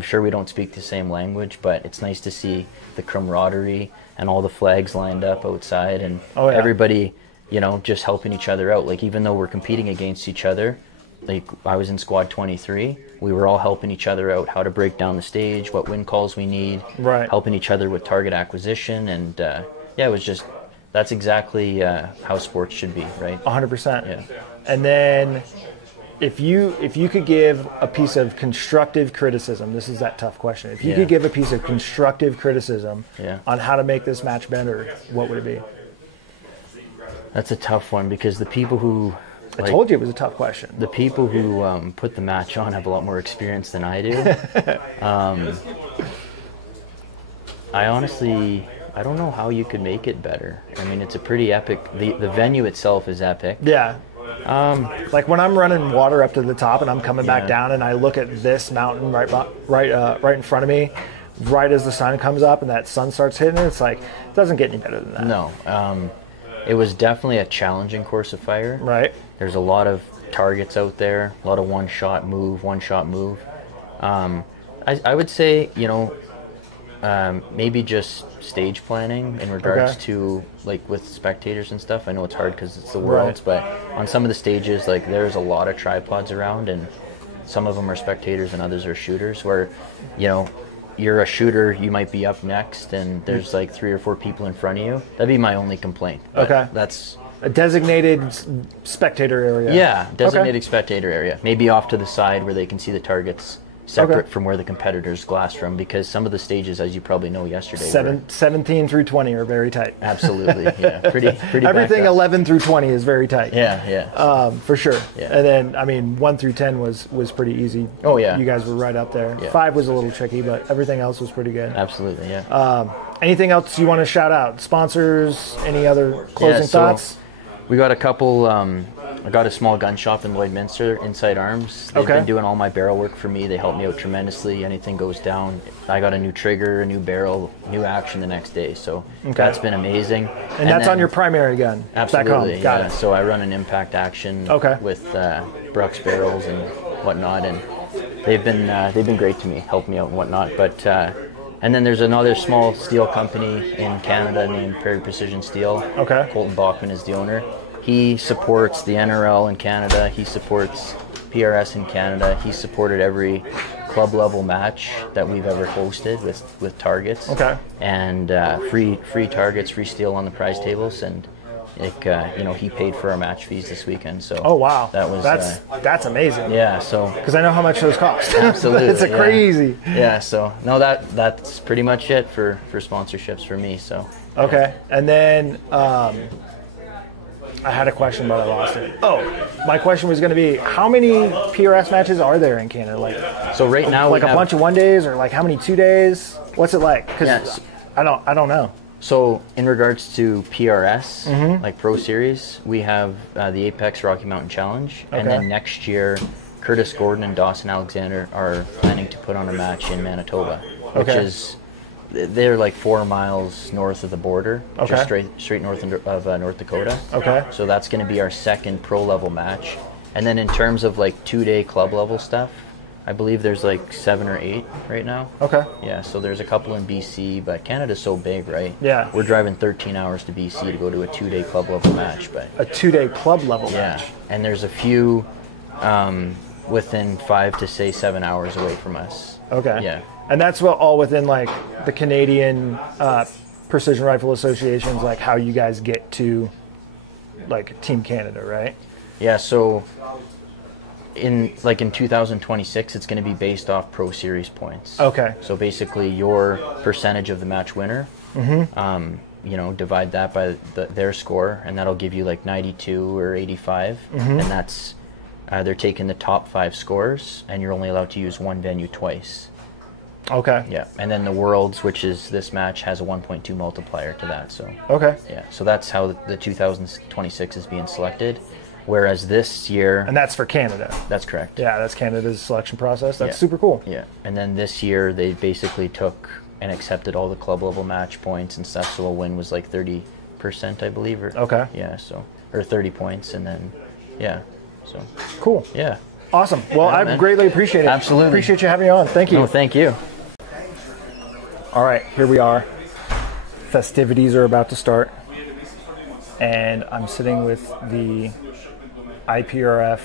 Sure, we don't speak the same language, but it's nice to see the camaraderie and all the flags lined up outside, and everybody, just helping each other out. Like, even though we're competing against each other, like I was in squad 23, we were all helping each other out, how to break down the stage, what wind calls we need, helping each other with target acquisition, and it was just, that's exactly how sports should be, right? 100%. Yeah. And then if you could give a piece of constructive criticism, this is that tough question. If you could give a piece of constructive criticism on how to make this match better, what would it be? That's a tough one, because the people who... I told you it was a tough question. The people who put the match on have a lot more experience than I do. I don't know how you could make it better. I mean, it's a pretty epic... The venue itself is epic. Yeah. Like when I'm running water up to the top and I'm coming back down and I look at this mountain right in front of me, right as the sun comes up and that sun starts hitting it, it's like, it doesn't get any better than that. No. It was definitely a challenging course of fire. Right. There's a lot of targets out there, a lot of one-shot move. I would say, maybe just stage planning in regards to, like, with spectators and stuff. I know it's hard because it's the Worlds, but on some of the stages, like, there's a lot of tripods around, and some of them are spectators and others are shooters, where, you're a shooter, you might be up next, and there's like 3 or 4 people in front of you. That'd be my only complaint. But that's A designated spectator area. Yeah, designated spectator area. Maybe off to the side where they can see the targets separate from where the competitors glass from, because some of the stages, as you probably know yesterday, 17 through 20 are very tight. Absolutely, yeah. Pretty Everything 11 through 20 is very tight. Yeah. For sure. Yeah. And then, I mean, 1 through 10 was pretty easy. Oh, yeah. You guys were right up there. Yeah. 5 was a little tricky, but everything else was pretty good. Absolutely, yeah. Anything else you want to shout out? Sponsors? Any other closing thoughts? We got a couple. I got a small gun shop in Lloydminster, Inside Arms. They've been doing all my barrel work for me. They help me out tremendously. Anything goes down, I got a new trigger, a new barrel, new action the next day. So that's been amazing. And that's on your primary gun? Absolutely, back home. Got it. So I run an impact action with Brooks barrels and whatnot, and they've been great to me, helped me out and whatnot. But and then there's another small steel company in Canada named Prairie Precision Steel. Okay. Colton Bachman is the owner. He supports the NRL in Canada. He supports PRS in Canada. He supported every club level match that we've ever hosted with targets. Okay. And free targets, free steel on the prize tables, and he paid for our match fees this weekend. So oh wow, that's amazing. Yeah. So because I know how much those cost. Absolutely, it's crazy. Yeah. So no, that's pretty much it for sponsorships for me. So okay, and then. I had a question, but I lost it. Oh, my question was going to be, how many PRS matches are there in Canada? So right now, like a bunch of 1 days, or like how many 2 days? What's it like? Because I don't know. So in regards to PRS, like Pro Series, we have the Apex Rocky Mountain Challenge, and then next year, Curtis Gordon and Dawson Alexander are planning to put on a match in Manitoba, which is. They're like 4 miles north of the border, just straight north of North Dakota. Okay. So that's going to be our second pro level match. And then in terms of like 2-day club level stuff, I believe there's like 7 or 8 right now. Okay. Yeah, so there's a couple in BC, but Canada's so big, right? Yeah. We're driving 13 hours to BC to go to a 2-day club level match. But a 2-day club level match? Yeah, and there's a few within 5 to say 7 hours away from us. Okay. Yeah. And that's all within like the Canadian Precision Rifle Associations, like how you guys get to like Team Canada, right? Yeah, so in 2026, it's going to be based off Pro Series points. Okay. So basically, your percentage of the match winner, divide that by their score, and that'll give you like 92 or 85, and that's they're taking the top 5 scores, and you're only allowed to use one venue twice. Okay. Yeah, and then the Worlds, which is this match, has a 1.2 multiplier to that. So okay. Yeah, so that's how the 2026 is being selected. Whereas this year, and that's for Canada. That's correct. Yeah, that's Canada's selection process. That's super cool. Yeah, and then this year they basically took and accepted all the club level match points and stuff. So a win was like 30%, I believe. Okay. Yeah, or 30 points, and then so cool. Yeah. Awesome. Well, I greatly appreciate it. Absolutely. Appreciate you having me on. Thank you. No, thank you. All right, here we are. Festivities are about to start, and I'm sitting with the IPRF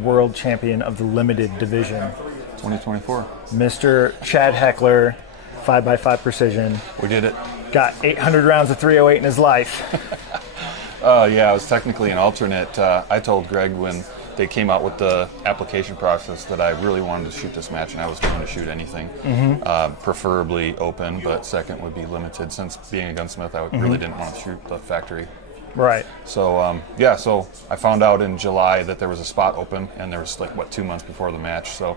World Champion of the Limited Division, 2024, Mr. Chad Heckler, 5x5 Precision. We did it. Got 800 rounds of .308 in his life. Yeah, I was technically an alternate. I told Greg when they came out with the application process that I really wanted to shoot this match, and I was going to shoot anything, preferably open, but second would be limited. Since being a gunsmith, I really didn't want to shoot the factory. Right. So so I found out in July that there was a spot open, and there was 2 months before the match. So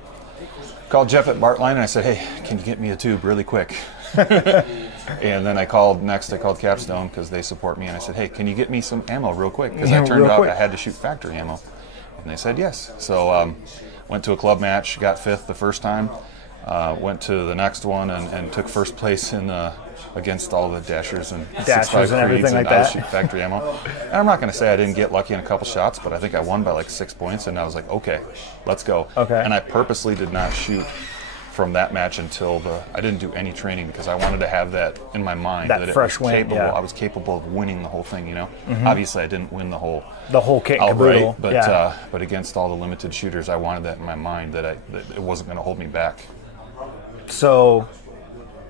called Jeff at Bartline, and I said, "Hey, can you get me a tube really quick?" And then I called Capstone because they support me, and I said, "Hey, can you get me some ammo real quick?" Because it turned out I had to shoot factory ammo. And they said yes. So went to a club match, got 5th the first time, went to the next one and took first place in against all the dashers and 6.5 and everything like that. I was shooting factory ammo. And I'm not going to say I didn't get lucky in a couple shots, but I think I won by like 6 points, and I was like, okay, let's go. Okay. And I purposely did not shoot from that match until I didn't do any training because I wanted to have that in my mind that fresh win. I was capable of winning the whole thing. Obviously I didn't win the whole kit and caboodle, but against all the limited shooters, I wanted that in my mind that it wasn't going to hold me back. So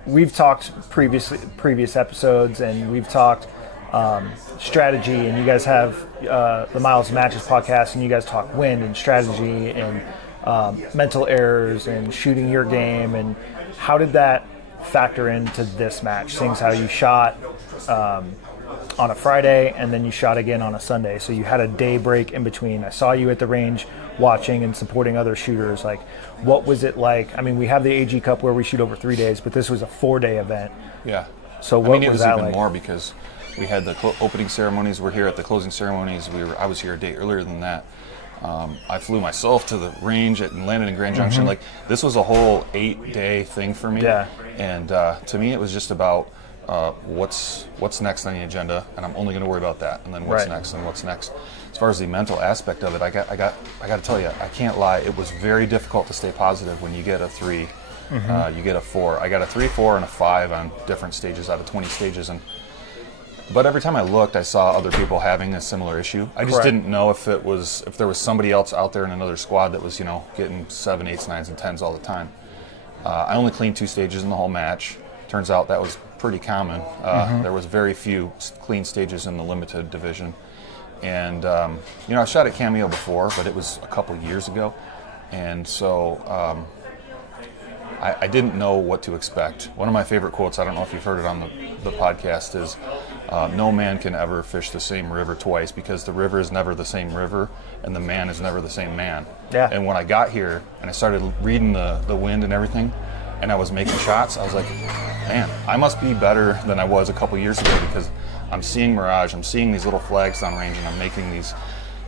we've talked previous episodes, and we've talked strategy, and you guys have the Miles Matches podcast, and you guys talk wind and strategy and mental errors and shooting your game, and how did that factor into this match, seeing as how you shot on a Friday and then you shot again on a Sunday, so you had a day break in between. I saw you at the range watching and supporting other shooters. Like, what was it like? I mean, we have the AG Cup where we shoot over 3 days, but this was a 4-day event. Yeah. So what it was was that even like? more because we had the opening ceremonies. We're here at the closing ceremonies. I was here a day earlier than that. I flew myself to the range and landed in Grand Junction. Like, this was a whole 8-day thing for me. Yeah. And to me, it was just about what's next on the agenda, and I'm only going to worry about that, and then what's next and what's next. As far as the mental aspect of it, I got to tell you, I can't lie. It was very difficult to stay positive when you get a 3, you get a 4. I got a 3, 4, and a 5 on different stages out of 20 stages, but every time I looked, I saw other people having a similar issue. I just didn't know if there was somebody else out there in another squad that was, getting 7, 8s, 9s, and 10s all the time. I only cleaned 2 stages in the whole match. Turns out that was pretty common. There was very few clean stages in the limited division. And, I shot at Cameo before, but it was a couple years ago. And so I didn't know what to expect. One of my favorite quotes, I don't know if you've heard it on the podcast, is no man can ever fish the same river twice, because the river is never the same river and the man is never the same man. Yeah. And when I got here and I started reading the wind and everything, and I was making shots, I was like, man, I must be better than I was a couple years ago, because I'm seeing mirage, I'm seeing these little flags downrange, and I'm making these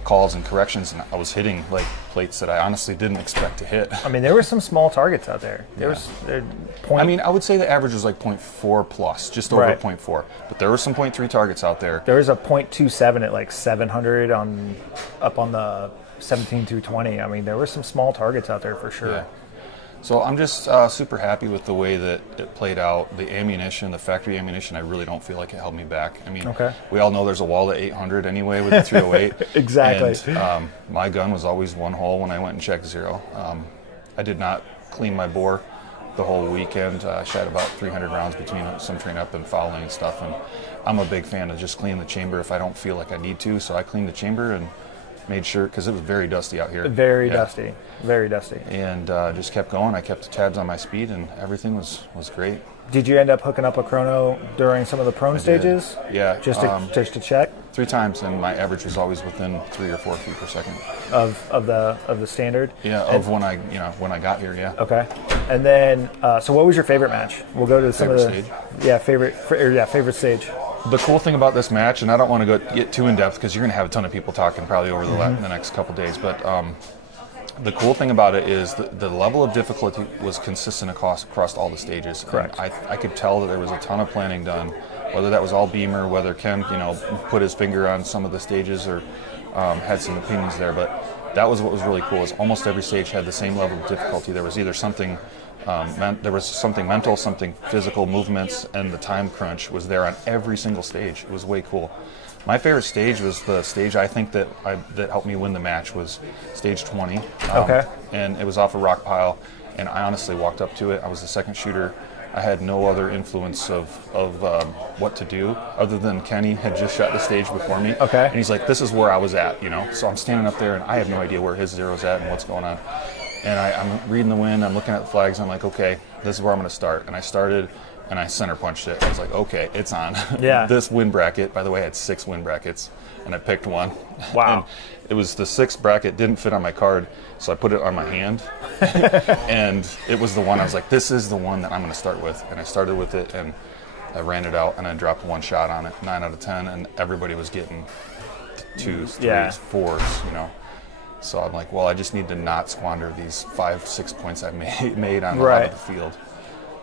calls and corrections, and I was hitting like plates that I honestly didn't expect to hit. I mean, there were some small targets out there. I would say the average was like 0.4 plus, just over 0.4. But there were some 0.3 targets out there. There was a 0.27 at like 700 up on the 17 through 20. I mean, there were some small targets out there for sure. Yeah. So I'm just super happy with the way that it played out. The ammunition, the factory ammunition, I really don't feel like it held me back. I mean, we all know there's a wall at 800 anyway with the 308. Exactly. And my gun was always 1 hole when I went and checked 0. I did not clean my bore the whole weekend. I shot about 300 rounds between some train up and fouling and stuff. And I'm a big fan of just cleaning the chamber if I don't feel like I need to. So I cleaned the chamber and made sure, because it was very dusty out here. Very dusty. And just kept going. I kept the tabs on my speed, and everything was great. Did you end up hooking up a chrono during some of the prone stages? Yeah. Just to check? 3 times, and my average was always within 3 or 4 feet per second. Of the standard? Yeah, of when I got here, yeah. Okay. And then, so what was your favorite match? We'll go to some favorite of the stage. Favorite stage. The cool thing about this match, and I don't want to get too in depth because you're going to have a ton of people talking probably over the next couple days, but the cool thing about it is the level of difficulty was consistent across all the stages. Correct. And I could tell that there was a ton of planning done, whether that was all beamer, whether Ken put his finger on some of the stages or had some opinions there, but that was what was really cool. Is almost every stage had the same level of difficulty. There was either something something mental, something physical, movements, and the time crunch was there on every single stage. It was way cool. My favorite stage was the stage I think that helped me win the match was stage 20. And it was off a rock pile, and I honestly walked up to it. I was the second shooter. I had no other influence of what to do other than Kenny had just shot the stage before me. And he's like, this is where I was at, So I'm standing up there, and I have no idea where his zero's at and what's going on. And I'm reading the wind, I'm looking at the flags, I'm like, okay, this is where I'm going to start. And I started, and I center punched it. I was like, okay, it's on. This wind bracket, by the way, I had 6 wind brackets, and I picked one. Wow. And it was the 6th bracket, didn't fit on my card, so I put it on my hand. And it was the one, I was like, this is the one that I'm going to start with. And I started with it, and I ran it out, and I dropped 1 shot on it, 9 out of 10, and everybody was getting 2s, 3s, 4s, So I'm like, well, I just need to not squander these 5-6 points I made on a lot of the field.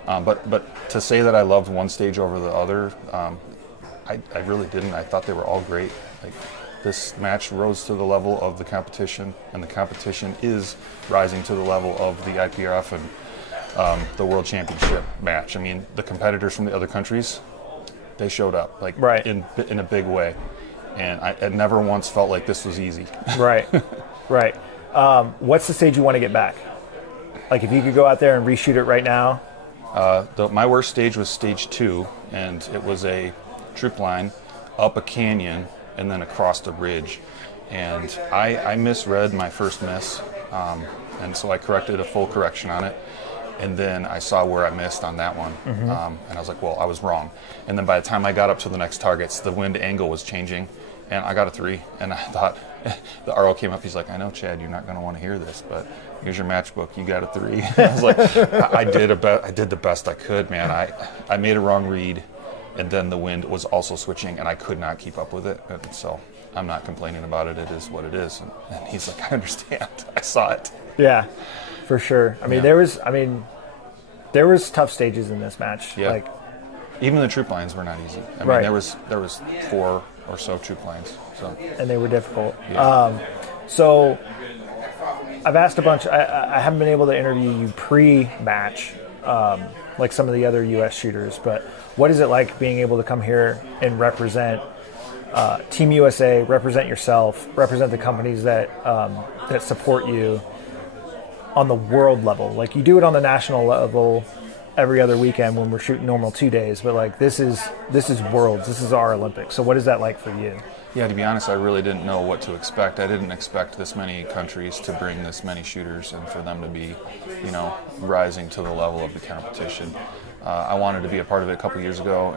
But to say that I loved one stage over the other, I really didn't. I thought they were all great. Like, this match rose to the level of the competition, and the competition is rising to the level of the IPRF and the World Championship match. I mean, the competitors from the other countries, they showed up in a big way, and I never once felt like this was easy. Right. What's the stage you want to get back? Like, if you could go out there and reshoot it right now? My worst stage was stage 2, and it was a troop line up a canyon and then across a ridge. And I misread my first miss, and so I corrected a full correction on it. And then I saw where I missed on that one, and I was like, well, I was wrong. And then by the time I got up to the next targets, the wind angle was changing, and I got a 3. And I thought, the RO came up, he's like, I know, Chad, you're not going to want to hear this, but here's your match book, you got a 3. I was like, I did the best I could, man. I made a wrong read, and then the wind was also switching, and I could not keep up with it. And so I'm not complaining about it. It is what it is. And he's like, I understand. I saw it. Yeah, for sure. I mean, there was tough stages in this match. Yeah. Like, even the troop lines were not easy. I mean, there was 4 or so troop lines. So. And they were difficult. Yeah. So I've asked a bunch. I haven't been able to interview you pre-match, like some of the other U.S. shooters. But what is it like being able to come here and represent Team USA, represent yourself, represent the companies that that support you on the world level? Like, you do it on the national level every other weekend when we're shooting normal 2 days, but like this is worlds. This is our Olympics. So what is that like for you? Yeah, to be honest, I really didn't know what to expect. I didn't expect this many countries to bring this many shooters and for them to be, rising to the level of the competition. I wanted to be a part of it a couple years ago,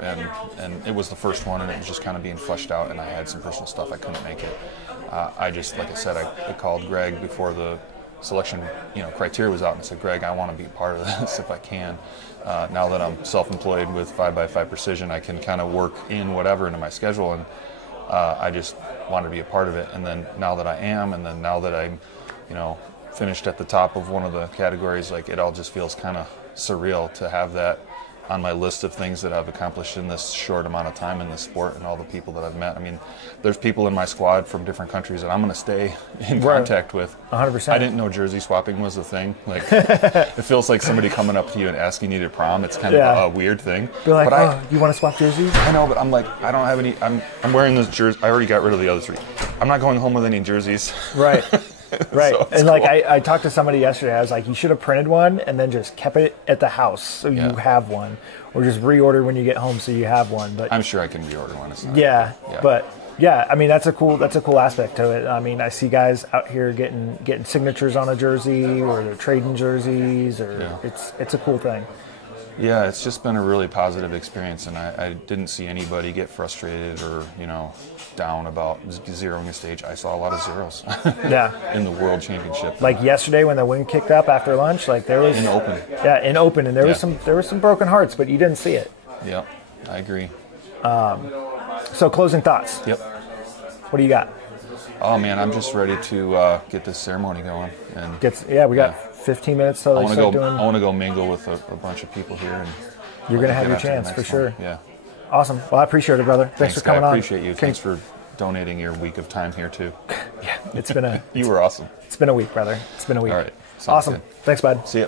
and it was the first one, and it was just kind of being fleshed out, and I had some personal stuff. I couldn't make it. Like I said, I called Greg before the selection criteria was out, and I said, Greg, I want to be a part of this if I can. Now that I'm self-employed with 5x5 Precision, I can kind of work in whatever into my schedule, and I just wanted to be a part of it. And then now that I am, and then now that I'm, finished at the top of one of the categories, like, it all just feels kind of surreal to have that on my list of things that I've accomplished in this short amount of time in this sport, and all the people that I've met. I mean, there's people in my squad from different countries that I'm going to stay in contact with. 100%. I didn't know jersey swapping was a thing. Like, it feels like somebody coming up to you and asking you to prom. It's kind of a weird thing. Be like, you want to swap jerseys? I know, but I'm like, I don't have any. I'm wearing this jersey. I already got rid of the other 3. I'm not going home with any jerseys. Right. Right. So and like, I talked to somebody yesterday. I was like, you should have printed one and then just kept it at the house so you have one, or just reorder when you get home so you have one. But I'm sure I can reorder one. It's not, but yeah, I mean, that's a cool aspect to it. I mean, I see guys out here getting signatures on a jersey, or they're trading jerseys, or it's a cool thing. Yeah, it's just been a really positive experience, and I didn't see anybody get frustrated or, down about zeroing a stage. I saw a lot of zeros in the World Championship. Like yesterday when the wind kicked up after lunch, like there was... In open. Yeah, in open, and there was some broken hearts, but you didn't see it. Yep, I agree. So closing thoughts. Yep. What do you got? Oh, man, I'm just ready to get this ceremony going. And we got 15 minutes till they start doing... I want to go mingle with a bunch of people here. And you're going to have your chance, for sure. Yeah. Awesome. Well, I appreciate it, brother. Thanks for coming on. I appreciate you. Thanks for donating your week of time here, too. Yeah, it's been a... You were awesome. It's been a week, brother. It's been a week. All right. Awesome. Good. Thanks, bud. See ya.